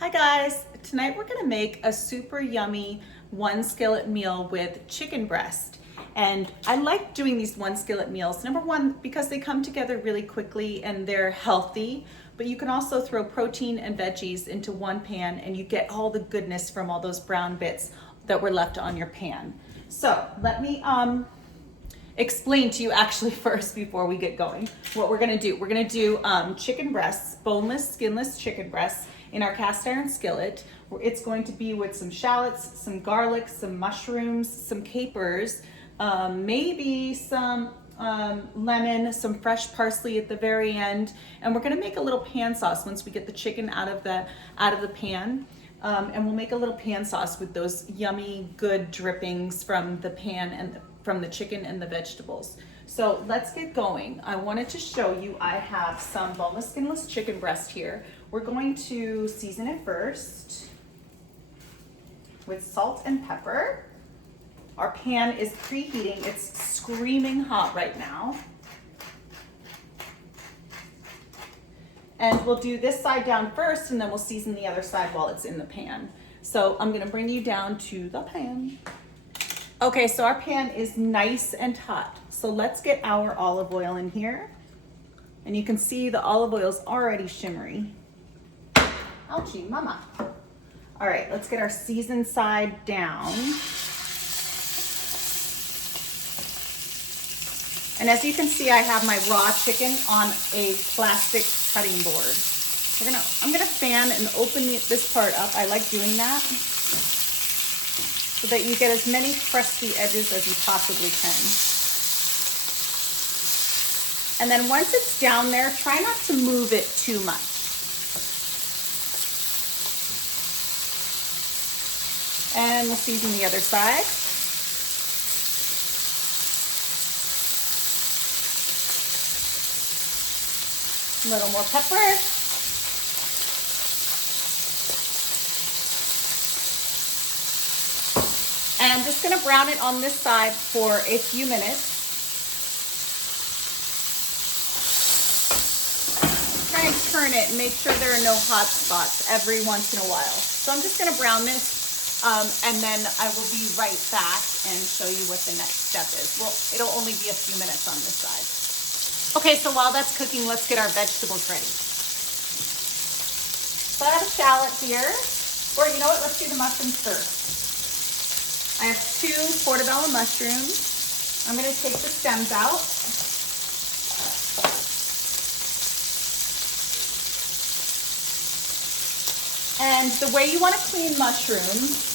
Hi guys, tonight we're gonna make a super yummy one skillet meal with chicken breast. And I like doing these one skillet meals. Number one, because they come together really quickly and they're healthy, but you can also throw protein and veggies into one pan and you get all the goodness from all those brown bits that were left on your pan. So let me explain to you actually first before we get going what we're gonna do. We're gonna do chicken breasts, boneless, skinless chicken breasts in our cast iron skillet. It's going to be with some shallots, some garlic, some mushrooms, some capers, maybe some lemon, some fresh parsley at the very end. And we're gonna make a little pan sauce once we get the chicken out of the pan. And we'll make a little pan sauce with those yummy, good drippings from the pan and from the chicken and the vegetables. So let's get going. I wanted to show you, I have some boneless, skinless chicken breast here. We're going to season it first with salt and pepper. Our pan is preheating. It's screaming hot right now. And we'll do this side down first and then we'll season the other side while it's in the pan. So I'm gonna bring you down to the pan. Okay, so our pan is nice and hot. So let's get our olive oil in here. And you can see the olive oil is already shimmery. Ouchie, mama. All right, let's get our seasoned side down. And as you can see, I have my raw chicken on a plastic cutting board. I'm gonna fan and open this part up. I like doing that so that you get as many crusty edges as you possibly can. And then once it's down there, try not to move it too much. And we'll season the other side. A little more pepper. And I'm just gonna brown it on this side for a few minutes. Try and turn it and make sure there are no hot spots every once in a while. So I'm just gonna brown this and then I will be right back and show you what the next step is. Well, it'll only be a few minutes on this side. Okay, so while that's cooking, let's get our vegetables ready. So I have a shallot here, or you know what, let's do the mushrooms first. I have 2 portobello mushrooms. I'm gonna take the stems out. And the way you wanna clean mushrooms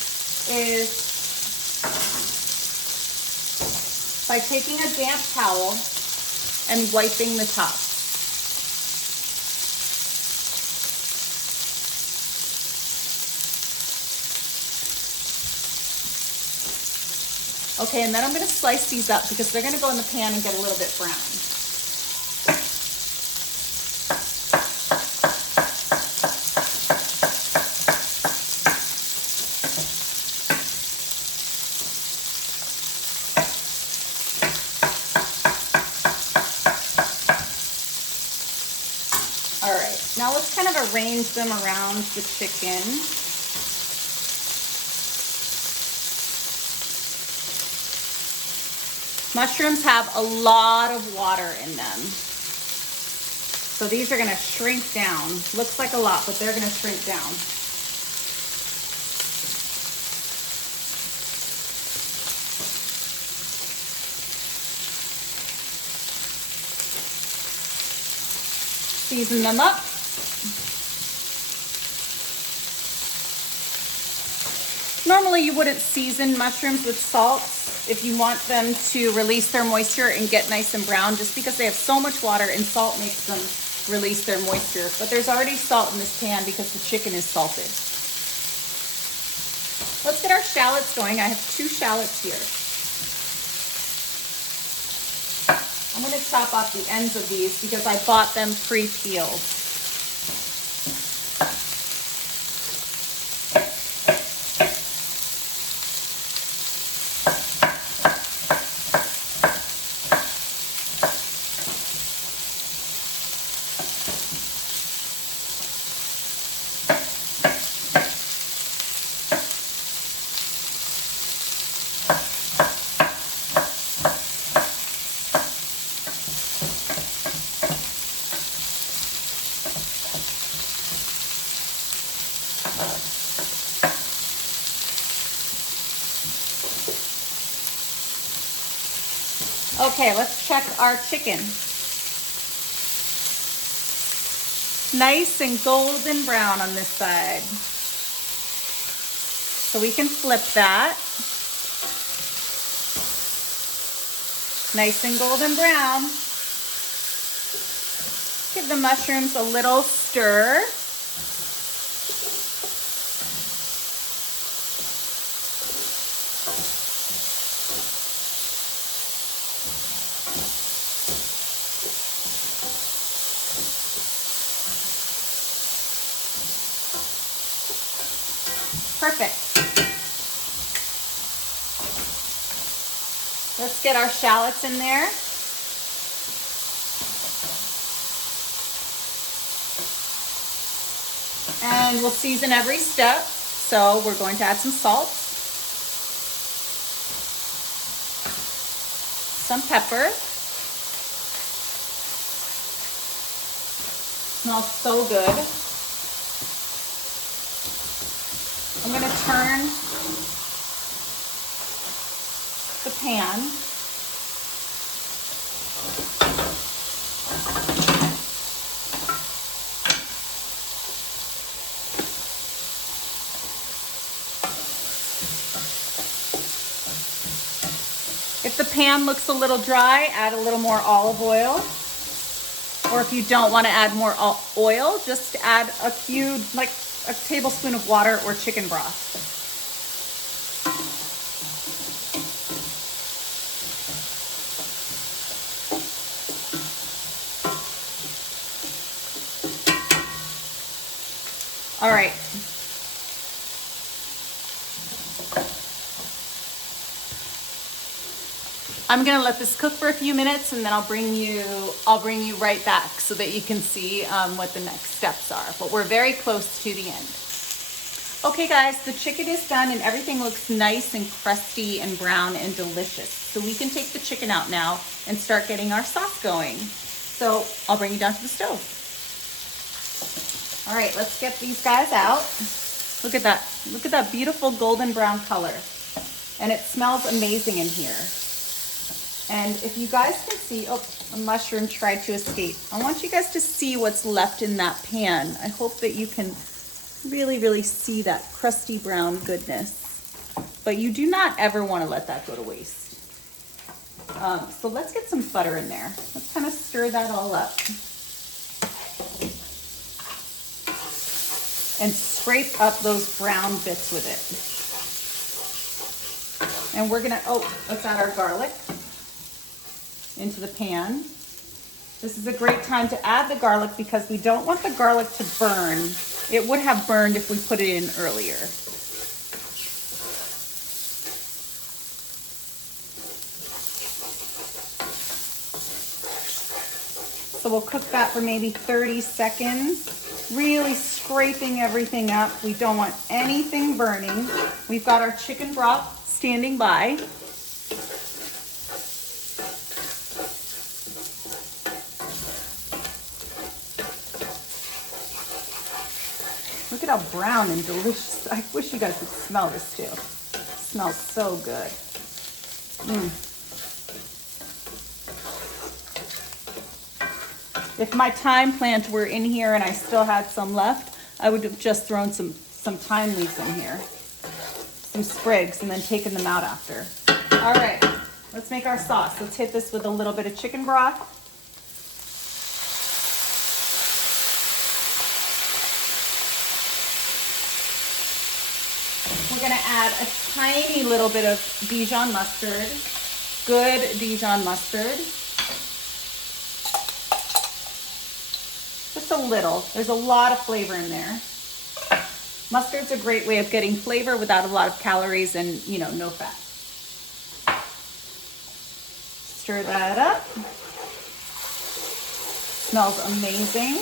is by taking a damp towel and wiping the top. Okay, and then I'm gonna slice these up because they're gonna go in the pan and get a little bit brown. All right, now let's kind of arrange them around the chicken. Mushrooms have a lot of water in them. So these are gonna shrink down. Looks like a lot, but they're gonna shrink down. Season them up. Normally you wouldn't season mushrooms with salt if you want them to release their moisture and get nice and brown, just because they have so much water and salt makes them release their moisture. But there's already salt in this pan because the chicken is salted. Let's get our shallots going. I have 2 shallots here. I'm gonna chop off the ends of these because I bought them pre-peeled. Okay, let's check our chicken. Nice and golden brown on this side. So we can flip that. Nice and golden brown. Give the mushrooms a little stir. Perfect. Let's get our shallots in there. And we'll season every step. So we're going to add some salt, some pepper. Smells so good. I'm going to turn the pan. If the pan looks a little dry, add a little more olive oil. Or if you don't want to add more oil, just add a few, like a tablespoon of water or chicken broth. All right. I'm gonna let this cook for a few minutes, and then I'll bring you right back so that you can see what the next steps are. But we're very close to the end. Okay guys, the chicken is done and everything looks nice and crusty and brown and delicious. So we can take the chicken out now and start getting our sauce going. So I'll bring you down to the stove. All right, let's get these guys out. Look at that. Look at that beautiful golden brown color. And it smells amazing in here. And if you guys can see, oh, a mushroom tried to escape. I want you guys to see what's left in that pan. I hope that you can really, really see that crusty brown goodness. But you do not ever want to let that go to waste. So let's get some butter in there. Let's kind of stir that all up. And scrape up those brown bits with it. And we're gonna, let's add our garlic into the pan. This is a great time to add the garlic because we don't want the garlic to burn. It would have burned if we put it in earlier. So we'll cook that for maybe 30 seconds, really scraping everything up. We don't want anything burning. We've got our chicken broth standing by. Look at how brown and delicious. I wish you guys could smell this too. It smells so good. If my thyme plant were in here and I still had some left, I would have just thrown some thyme leaves in here. Some sprigs and then taken them out after. All right, let's make our sauce. Let's hit this with a little bit of chicken broth. We're gonna add a tiny little bit of Dijon mustard, good Dijon mustard. Just a little, there's a lot of flavor in there. Mustard's a great way of getting flavor without a lot of calories and, you know, no fat. Stir that up. Smells amazing.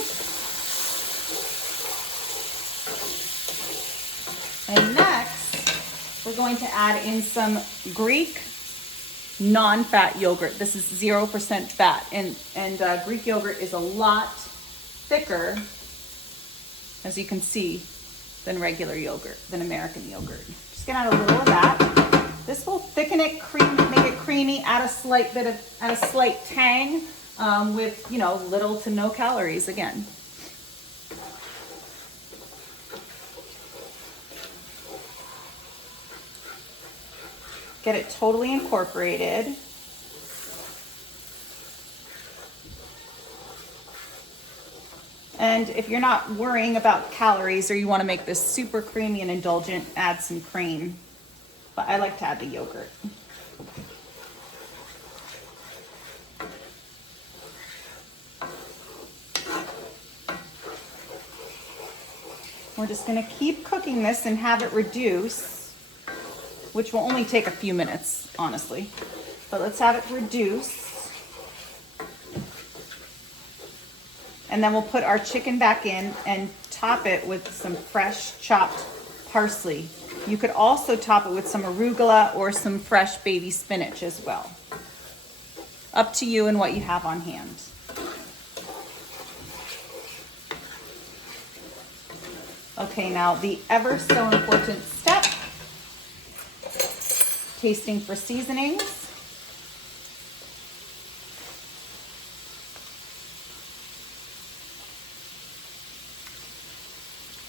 And next, we're going to add in some Greek non-fat yogurt. This is 0% fat, and Greek yogurt is a lot thicker, as you can see, than regular yogurt, than American yogurt. Just gonna add a little of that. This will thicken it, make it creamy, add a slight tang with, you know, little to no calories again. Get it totally incorporated. And if you're not worrying about calories or you want to make this super creamy and indulgent, add some cream. But I like to add the yogurt. We're just going to keep cooking this and have it reduce, which will only take a few minutes, honestly. But let's have it reduce. And then we'll put our chicken back in and top it with some fresh chopped parsley. You could also top it with some arugula or some fresh baby spinach as well. Up to you and what you have on hand. Okay, now the ever so important step, tasting for seasonings.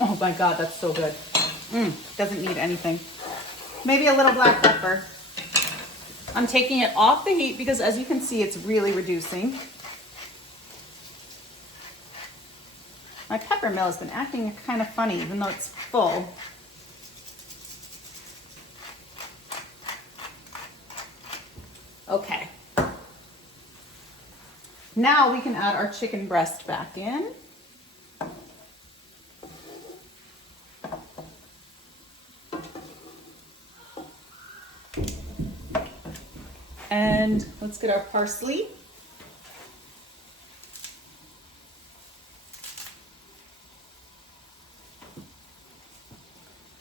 Oh my God, that's so good. Doesn't need anything. Maybe a little black pepper. I'm taking it off the heat because as you can see, it's really reducing. My pepper mill has been acting kind of funny even though it's full. Okay. Now we can add our chicken breast back in. And let's get our parsley.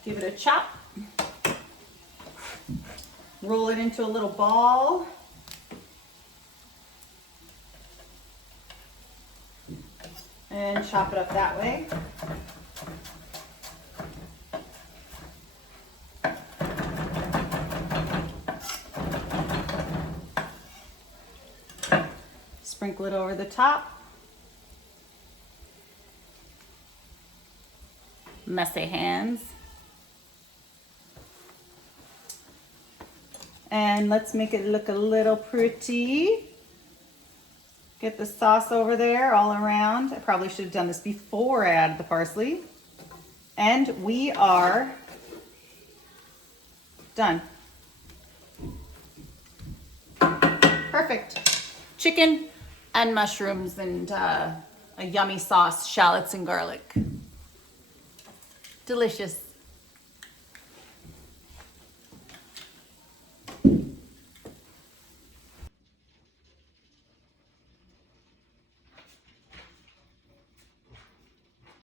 Give it a chop. Roll it into a little ball. And chop it up that way. Sprinkle it over the top. Messy hands. And let's make it look a little pretty. Get the sauce over there all around. I probably should have done this before I added the parsley. And we are done. Perfect. Chicken and mushrooms and a yummy sauce, shallots and garlic. Delicious.